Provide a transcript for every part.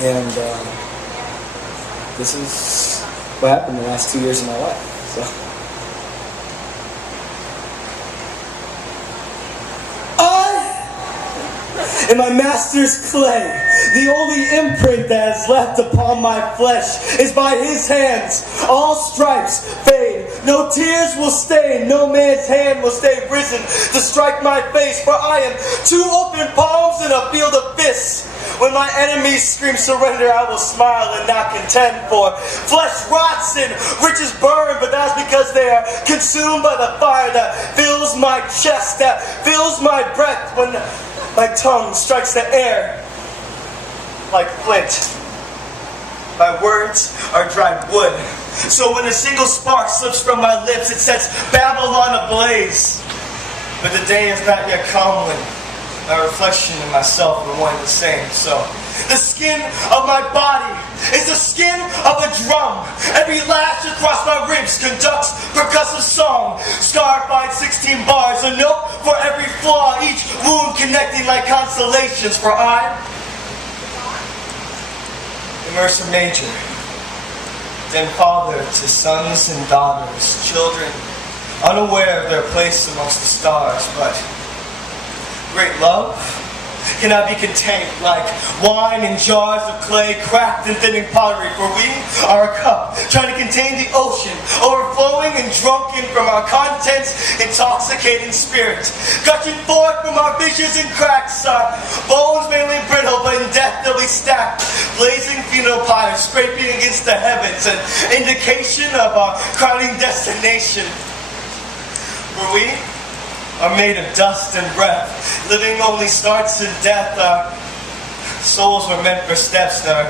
And this is what happened the last 2 years of my life. So. In my master's clay, the only imprint that is left upon my flesh is by his hands. All stripes fade, no tears will stain, no man's hand will stay risen to strike my face, for I am two open palms in a field of fists. When my enemies scream surrender, I will smile and not contend, for flesh rots and riches burn, but that's because they are consumed by the fire that fills my chest, that fills my breath when my tongue strikes the air like flint. My words are dry wood. So when a single spark slips from my lips, it sets Babylon ablaze. But the day has not yet come when my reflection and myself are one and the same. So the skin of my body is the skin of a drum. Every lash across my ribs conducts percussive song. Scar finds 16 bars, a note for every flaw, each wound connecting like constellations. For I am Ursa Major, then father to sons and daughters, children unaware of their place amongst the stars, but great love cannot be contained like wine in jars of clay cracked and thinning pottery, for we are a cup trying to contain the ocean, overflowing and drunken from our contents, intoxicating spirit, gushing forth from our fissures and cracks, our bones mainly brittle but indefinitely stacked, blazing funeral pyres scraping against the heavens, an indication of our crowning destination. For we are made of dust and breath. Living only starts in death. Our souls were meant for steps, and our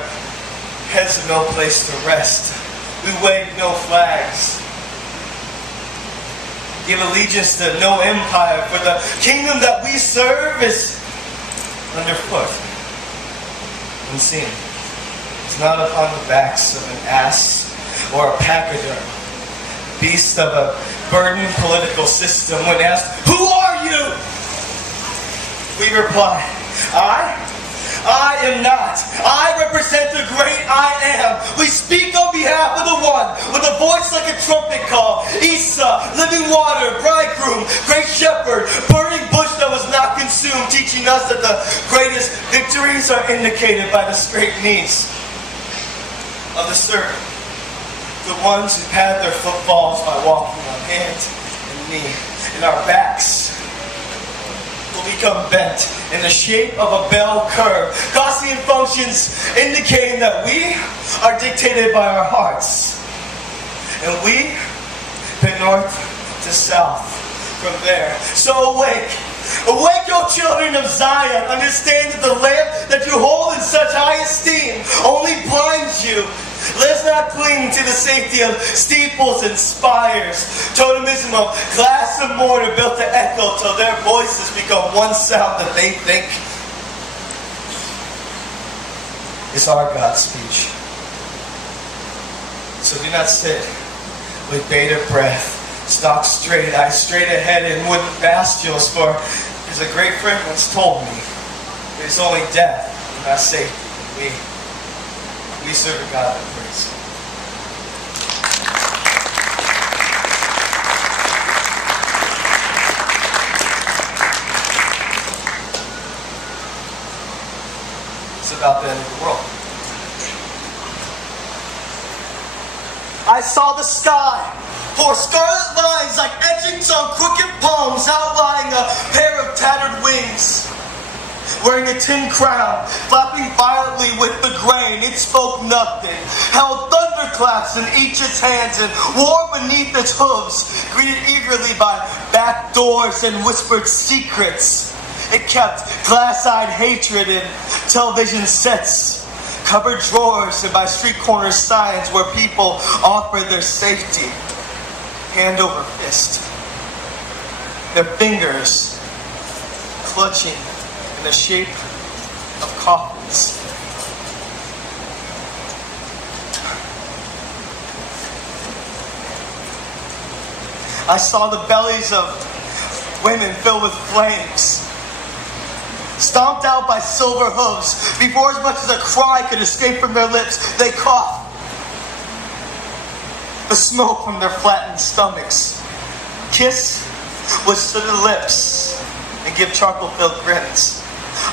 heads have no place to rest. We wave no flags. Give allegiance to no empire, for the kingdom that we serve is underfoot, unseen. It's not upon the backs of an ass or a pachyderm, beast of a burdened political system. When asked, "Who are you?" we reply, I am not. I represent the great I am. We speak on behalf of the one, with a voice like a trumpet call. Isa, living water, bridegroom, great shepherd, burning bush that was not consumed, teaching us that the greatest victories are indicated by the straight knees of the servant. The ones who pad their footfalls by walking on hand and knee, and our backs will become bent in the shape of a bell curve. Gaussian functions indicating that we are dictated by our hearts. And we bend north to south from there. So awake. Awake, O children of Zion. Understand that the lamp that you hold in such high esteem only blinds you. Let's not cling to the safety of steeples and spires. Totemism of glass and mortar built to echo till their voices become one sound that they think is our God's speech. So do not sit with bated breath. Stalk straight, eyes straight ahead in wooden bastions, for as a great friend once told me, it is only death, not safety. We serve a God that prays. It's about the end of the world. I saw the sky pour scarlet lines like etchings on crooked palms, outlining a pair of tattered wings. Wearing a tin crown, flapping violently with the grain, it spoke nothing, held thunderclaps in each its hands, and war beneath its hooves, greeted eagerly by back doors and whispered secrets. It kept glass-eyed hatred in television sets, cupboard drawers, and by street corner signs where people offered their safety, hand over fist, their fingers clutching in the shape of coffins. I saw the bellies of women filled with flames, stomped out by silver hooves. Before as much as a cry could escape from their lips, they coughed. The smoke from their flattened stomachs. Kiss lips to the lips and give charcoal-filled grins.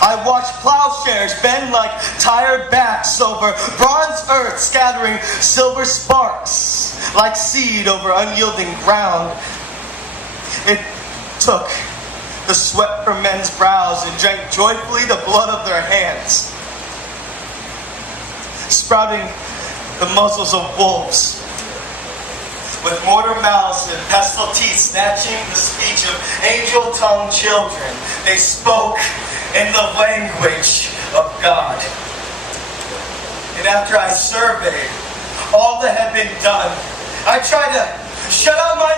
I watched plowshares bend like tired backs over bronze earth, scattering silver sparks like seed over unyielding ground. It took the sweat from men's brows and drank joyfully the blood of their hands, sprouting the muzzles of wolves. With mortar mouths and pestle teeth, snatching the speech of angel-tongued children, they spoke in the language of God. And after I surveyed all that had been done, I tried to shut out my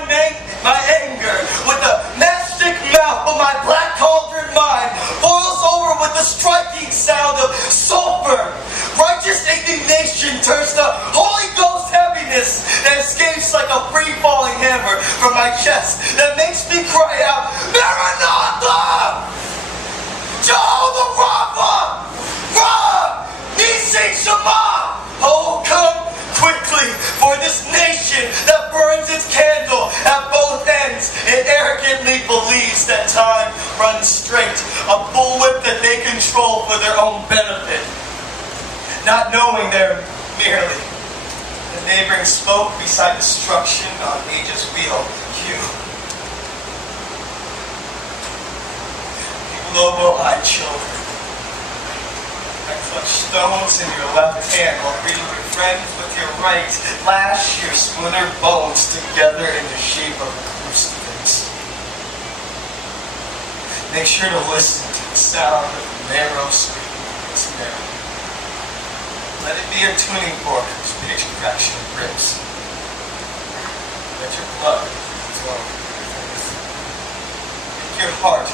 anger with the matchstick mouth, but my black cauldron mind boils over with the striking sound of sulfur. Righteous indignation turns to Holy Ghost heaviness that escapes like a free-falling hammer from my chest that makes me cry out, Maranatha! Jehovah Rapha! Ra! Nisi Shema! Oh, come quickly, for this nation that burns its candle at both ends and arrogantly believes that time runs straight, a bullwhip that they control for their own benefit, not knowing they're merely the neighboring smoke beside destruction on age's wheel. You global-eyed children, I clutch stones in your left hand while greeting your friends with your right. Lash your splintered bones together in the shape of a crucifix. Make sure to listen to the sound of the narrow scream's narrow. Let it be your tuning fork whose pitch cracks your ribs. Let your blood flow. Make your heart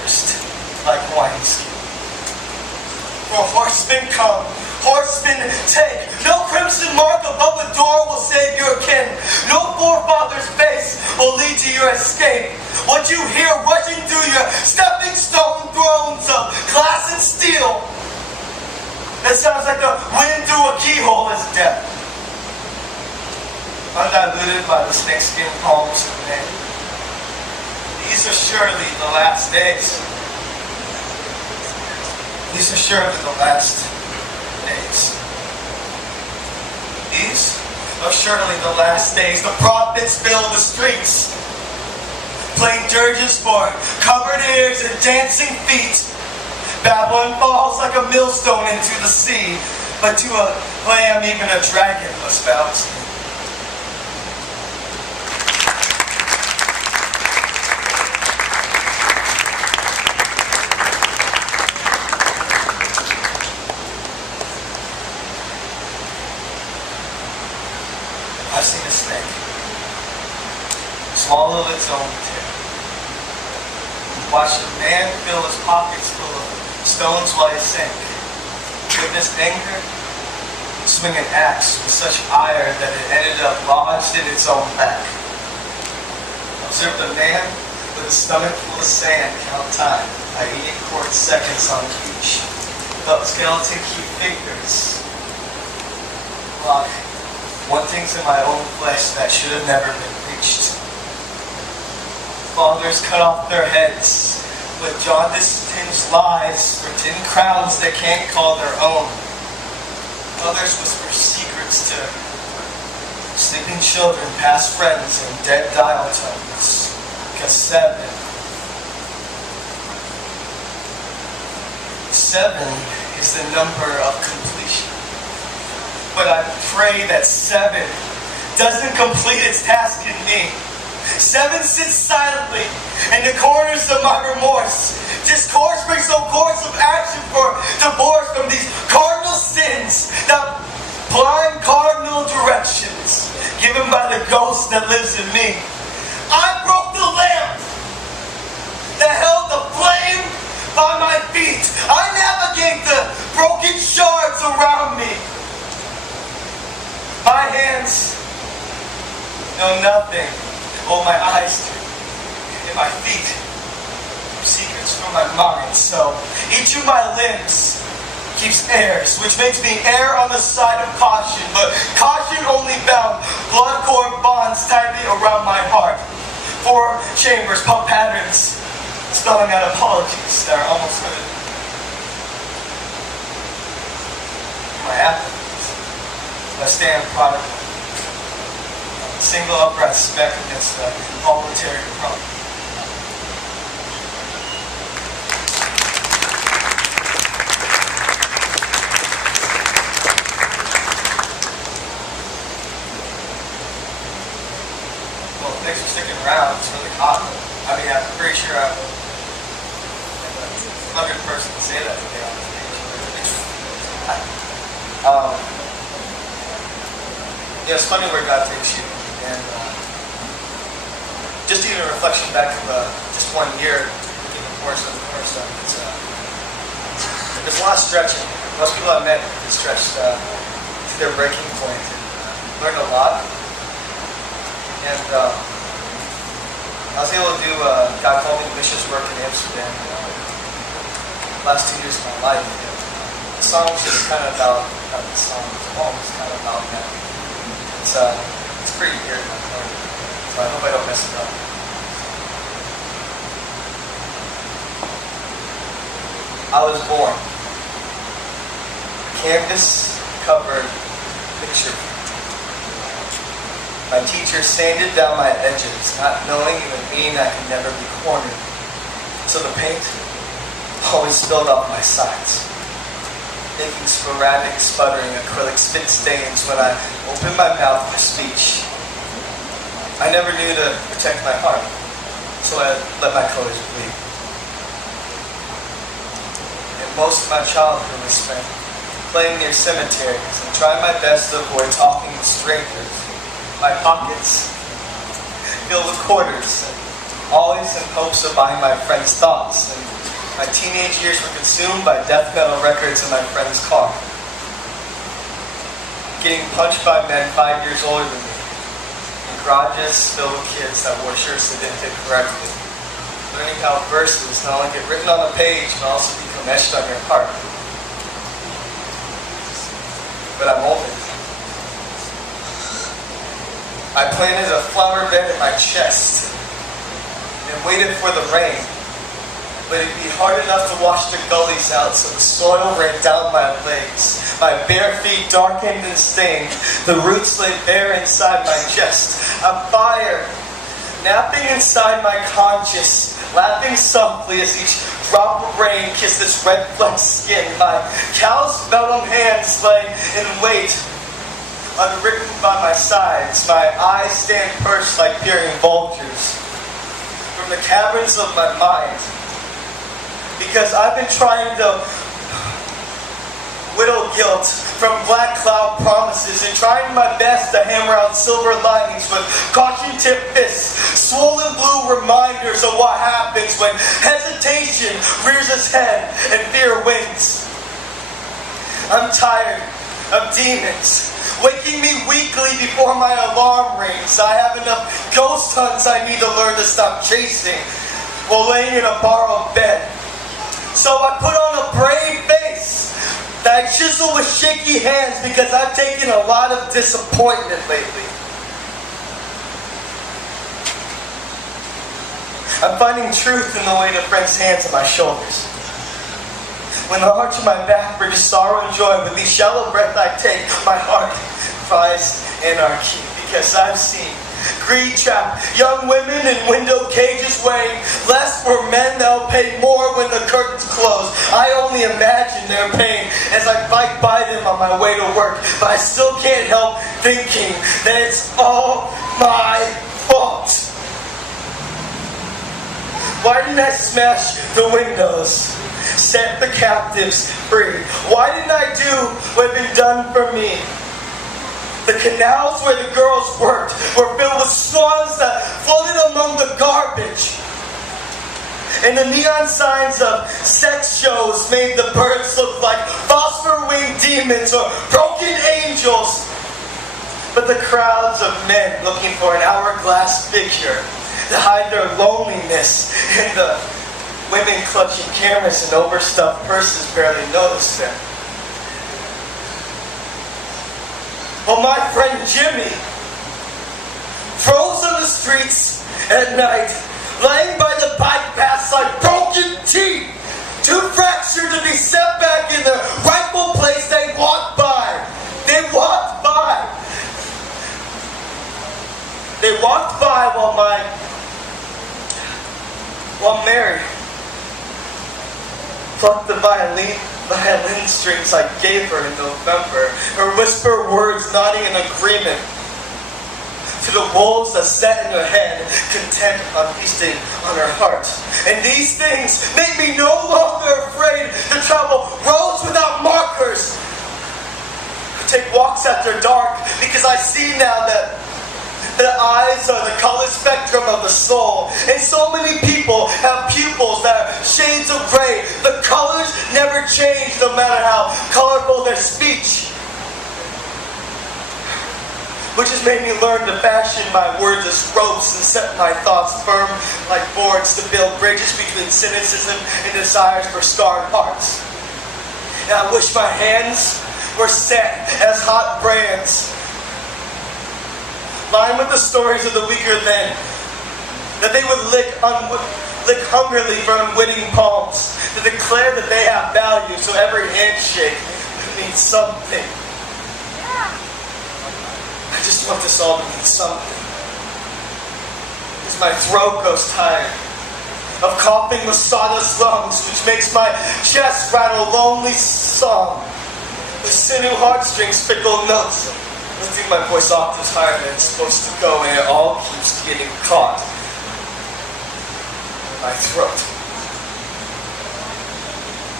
burst like wineskin. For horsemen come, horsemen take. No crimson mark above the door will save your kin. No forefather's face will lead to your escape. What you hear rushing through your stepping stone thrones of glass and steel, it sounds like the wind through a keyhole is death. Undiluted by the snakeskin palms of men. These are surely the last days. These are surely the last days. These are surely the last days. The prophets fill the streets, playing dirges for covered ears and dancing feet. Babylon falls like a millstone into the sea, but to a lamb even a dragon must bow to. I've seen a snake swallow its own tail. Watched a man fill his pockets full of stones while he sank. Witnessed anger swing an axe with such ire that it ended up lodged in its own back. Observed a man with a stomach full of sand count time by eating court seconds on each. Felt skeleton keep fingers. Block wantings in my own flesh that should have never been reached. Fathers cut off their heads with jaundice-tinged lies for 10 crowns they can't call their own. Others whisper secrets to sleeping children, past friends, and dead dial tones. Because 7 is the number of completion. But I pray that 7 doesn't complete its task in me. 7 sits silently in the corners of my remorse. Discourse brings no course of action for divorce from these cardinal sins, that blind cardinal directions given by the ghost that lives in me. I broke the lamp that held the flame by my feet. I navigate the broken shards around me. My hands know nothing. All my eyes do. And my feet, secrets from on my mind. So each of my limbs keeps airs, which makes me err on the side of caution. But caution only bound blood cord bonds tightly around my heart. 4 chambers, pump patterns, spelling out apologies that are almost heard. My apathies, I stand prodigal. Single upright speck against the voluntary prompt. Well, thanks for sticking around. It's really hot. I mean, I'm pretty sure I'm a good person to say that today on the stage. Yeah, it's funny where God takes you. And just even a reflection back to just 1 year in the course of the Cornerstone, there's a lot of stretching. Most people I've met stretched to their breaking point and learned a lot. And I was able to do, God called me to missions work in Amsterdam last 2 years of my life. And the song was just kind of about, not the song, the poem was kind of about that. It's pretty weird, so I hope I don't mess it up. I was born. A canvas-covered picture. My teacher sanded down my edges, not knowing it would mean I could never be cornered. So the paint always spilled off my sides, making sporadic, sputtering acrylic spit stains when I opened my mouth for speech. I never knew to protect my heart, so I let my colors bleed. And most of my childhood was spent playing near cemeteries and trying my best to avoid talking with strangers. My pockets filled with quarters, always in hopes of buying my friends' thoughts. And my teenage years were consumed by death metal records in my friend's car. Getting punched by men 5 years older than me. In garages filled with kids that wore shirts that didn't fit correctly. Learning how verses not only get written on a page, but also become etched on your heart. But I'm older. I planted a flower bed in my chest and waited for the rain. But it'd be hard enough to wash the gullies out, so the soil ran down my legs. My bare feet darkened and stained. The roots lay bare inside my chest. A fire napping inside my conscience, laughing softly as each drop of rain kissed this red-flecked skin. My calloused vellum hands lay in wait, unwritten by my sides. My eyes stand perched like peering vultures from the caverns of my mind. Because I've been trying to whittle guilt from black cloud promises and trying my best to hammer out silver linings with caution-tipped fists, swollen blue reminders of what happens when hesitation rears its head and fear wins. I'm tired of demons waking me weekly before my alarm rings. I have enough ghost hunts I need to learn to stop chasing while laying in a borrowed bed. So I put on a brave face that I chisel with shaky hands because I've taken a lot of disappointment lately. I'm finding truth in the weight of friends' hands on my shoulders. When the arch of my back bridges sorrow and joy, with each shallow breath I take, my heart cries anarchy. Because I've seen greed trap young women in window cages weighing less for men that'll pay more when the curtains close. I only imagine their pain as I bike by them on my way to work, but I still can't help thinking that it's all my fault. Why didn't I smash the windows, set the captives free? Why didn't I do what had been done for me? The canals where the girls worked were filled with swans that floated among the garbage. And the neon signs of sex shows made the birds look like phosphor-winged demons or broken angels. But the crowds of men looking for an hourglass figure to hide their loneliness in the Women clutching cameras and overstuffed purses barely notice them. Well, my friend Jimmy, froze on the streets at night, laying by the bike paths like broken teeth, too fractured to be set back in the rightful place they walked by. They walked by. They walked by while Mary plucked the violin strings I gave her in November, her whisper words nodding in agreement to the wolves that sat in her head, content on feasting on her heart. And these things make me no longer afraid to travel roads without markers, to take walks after dark, because I see now that the eyes are the color spectrum of the soul. And so many people have pupils that are shades of gray. The colors never change no matter how colorful their speech. Which has made me learn to fashion my words as ropes and set my thoughts firm like boards to build bridges between cynicism and desires for scarred hearts. And I wish my hands were set as hot brands, lined with the stories of the weaker then, that they would lick hungrily for unwitting palms, to declare that they have value, so every handshake means something. I just want this all to mean something. As my throat grows tired of coughing with sawdust lungs, which makes my chest rattle lonely song, with sinew heartstrings fickle notes, lifting my voice octaves higher than it's supposed to go, and it all keeps getting caught in my throat.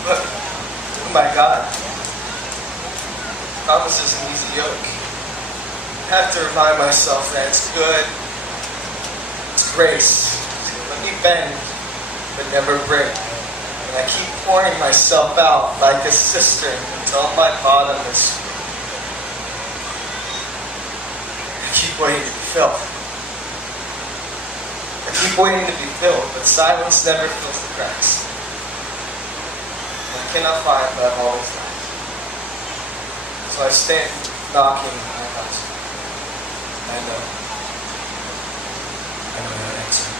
But, oh my God, promise is an easy yoke. I have to remind myself that it's good, it's grace. Let me bend, but never break. And I keep pouring myself out like a cistern until my bottom is. I keep waiting to be filled. I keep waiting to be filled, but silence never fills the cracks. I cannot find what I've always liked. So I stand knocking on my house. I know that answer.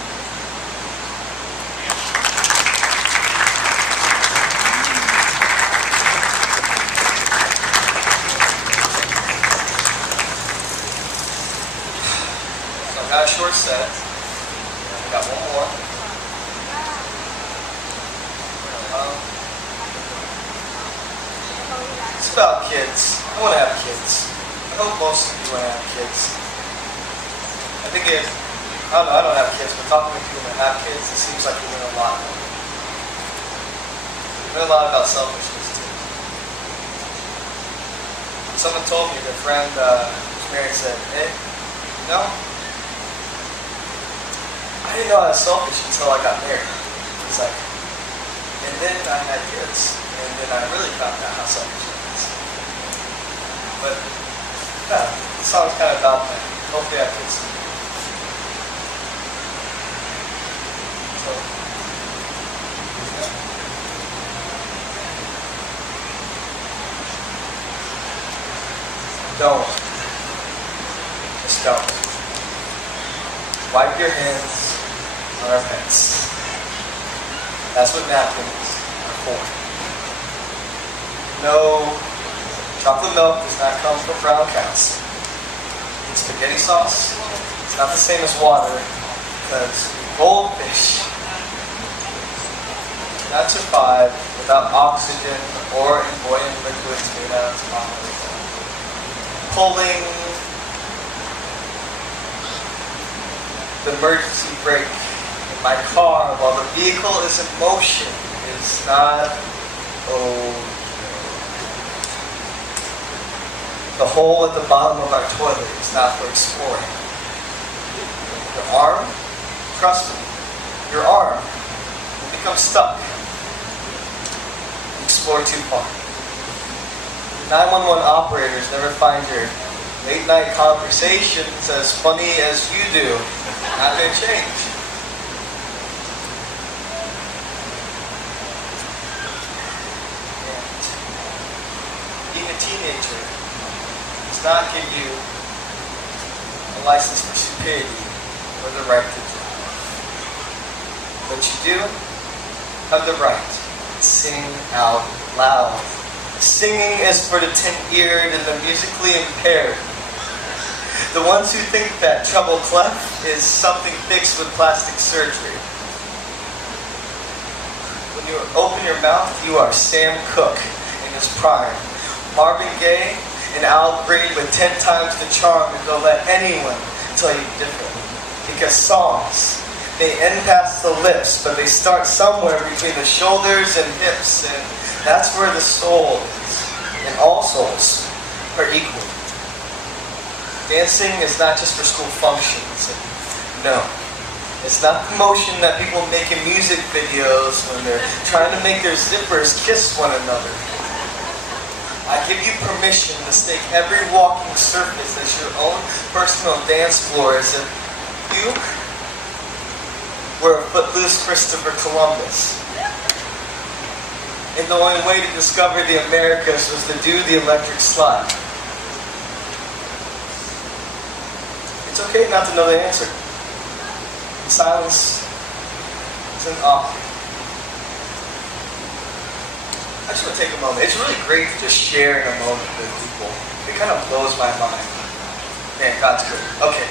So I got a short set. I got one more. It's about kids. I want to have kids. I hope most of you want to have kids. I think I don't have kids, but talking to people that have kids, it seems like you learn a lot. You learn a lot about selfishness too. Someone told me, their friend who's married said, hey, no, I didn't know I was selfish until I got married. He's like, and then I had kids, and then I really found out how selfish I was. But, yeah, the song's kind of about that. Hopefully I have kids soon. Don't. Just don't. Wipe your hands on our pets. That's what napkins are for. No, chocolate milk does not come from brown cows. And spaghetti sauce, it's not the same as water, because goldfish cannot survive without oxygen or in buoyant liquids made out of tomatoes. Pulling the emergency brake in my car while the vehicle is in motion is not okay. The hole at the bottom of our toilet is not for exploring. Your arm, trust me, your arm will become stuck. You explore too far. 911 operators never find your late night conversations as funny as you do. Not gonna change. teenager does not give you a license for stupidity or the right to drive. But you do have the right to sing out loud. Singing is for the tin-eared and the musically impaired. The ones who think that treble clef is something fixed with plastic surgery. When you open your mouth, you are Sam Cooke in his prime. Marvin Gaye and Al Green with 10 times the charm, and don't let anyone tell you differently. Because songs, they end past the lips, but they start somewhere between the shoulders and hips, and that's where the soul is. And all souls are equal. Dancing is not just for school functions. No. It's not the motion that people make in music videos when they're trying to make their zippers kiss one another. I give you permission to stake every walking surface as your own personal dance floor, as if you were a footloose Christopher Columbus. And the only way to discover the Americas was to do the electric slide. It's okay not to know the answer. Silence is an offering. I just want to take a moment. It's really great to just share in a moment with people. It kind of blows my mind. Man, God's good. Okay.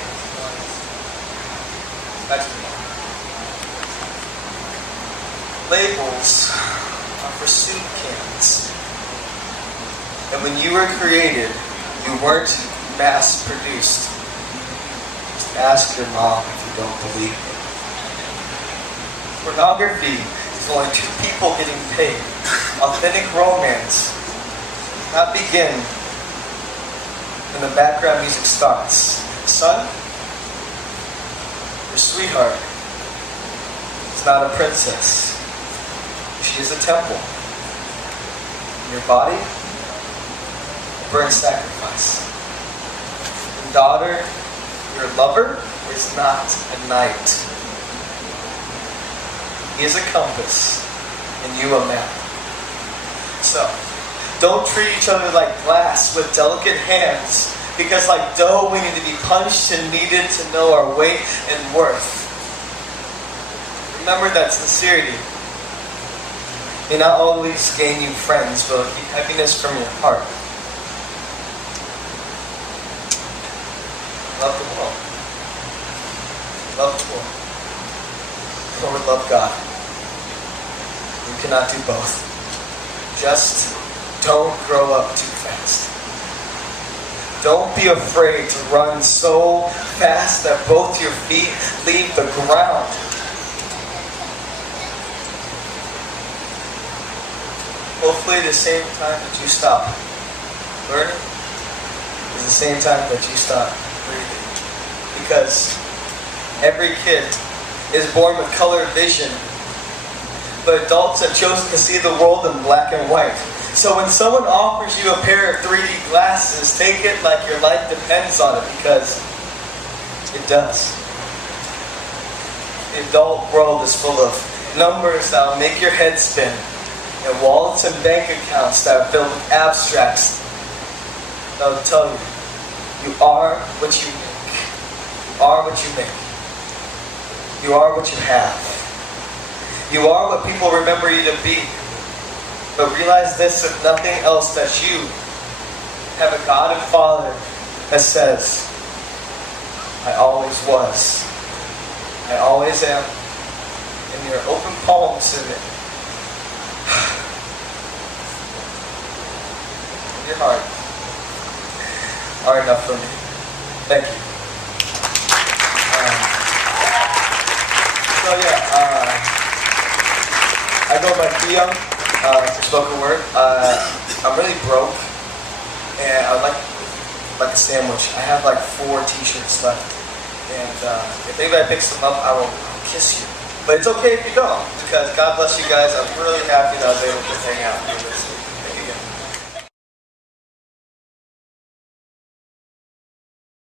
Back to the moment. Labels are for soup cans. And when you were created, you weren't mass produced. Just ask your mom if you don't believe me. Pornography is only two people getting paid. Authentic romance does not begin when the background music starts. Son, your sweetheart is not a princess. She is a temple. Your body, a burnt sacrifice. And daughter, your lover is not a knight. He is a compass, and you a map. So, don't treat each other like glass with delicate hands, because like dough we need to be punched and kneaded to know our weight and worth. Remember that sincerity may not always gain you friends, but keep happiness from your heart. Love the world. Love the world. Or love God. You cannot do both. Just don't grow up too fast. Don't be afraid to run so fast that both your feet leave the ground. Hopefully the same time that you stop learning is the same time that you stop breathing. Because every kid is born with color vision, but adults have chosen to see the world in black and white. So when someone offers you a pair of 3D glasses, take it like your life depends on it, because it does. The adult world is full of numbers that will make your head spin, and wallets and bank accounts that are filled with abstracts that will tell you, you are what you make. You are what you make. You are what you have. You are what people remember you to be. But realize this, if nothing else, that you have a God and Father that says, I always was. I always am. And your open palms in it. Your heart are enough for me. Thank you. I go by Keyoung for spoken word. I'm really broke, and I would like a sandwich. I have like 4 t-shirts left, and if anybody picks them up, I will kiss you. But it's okay if you don't, because God bless you guys. I'm really happy that I was able to hang out with you.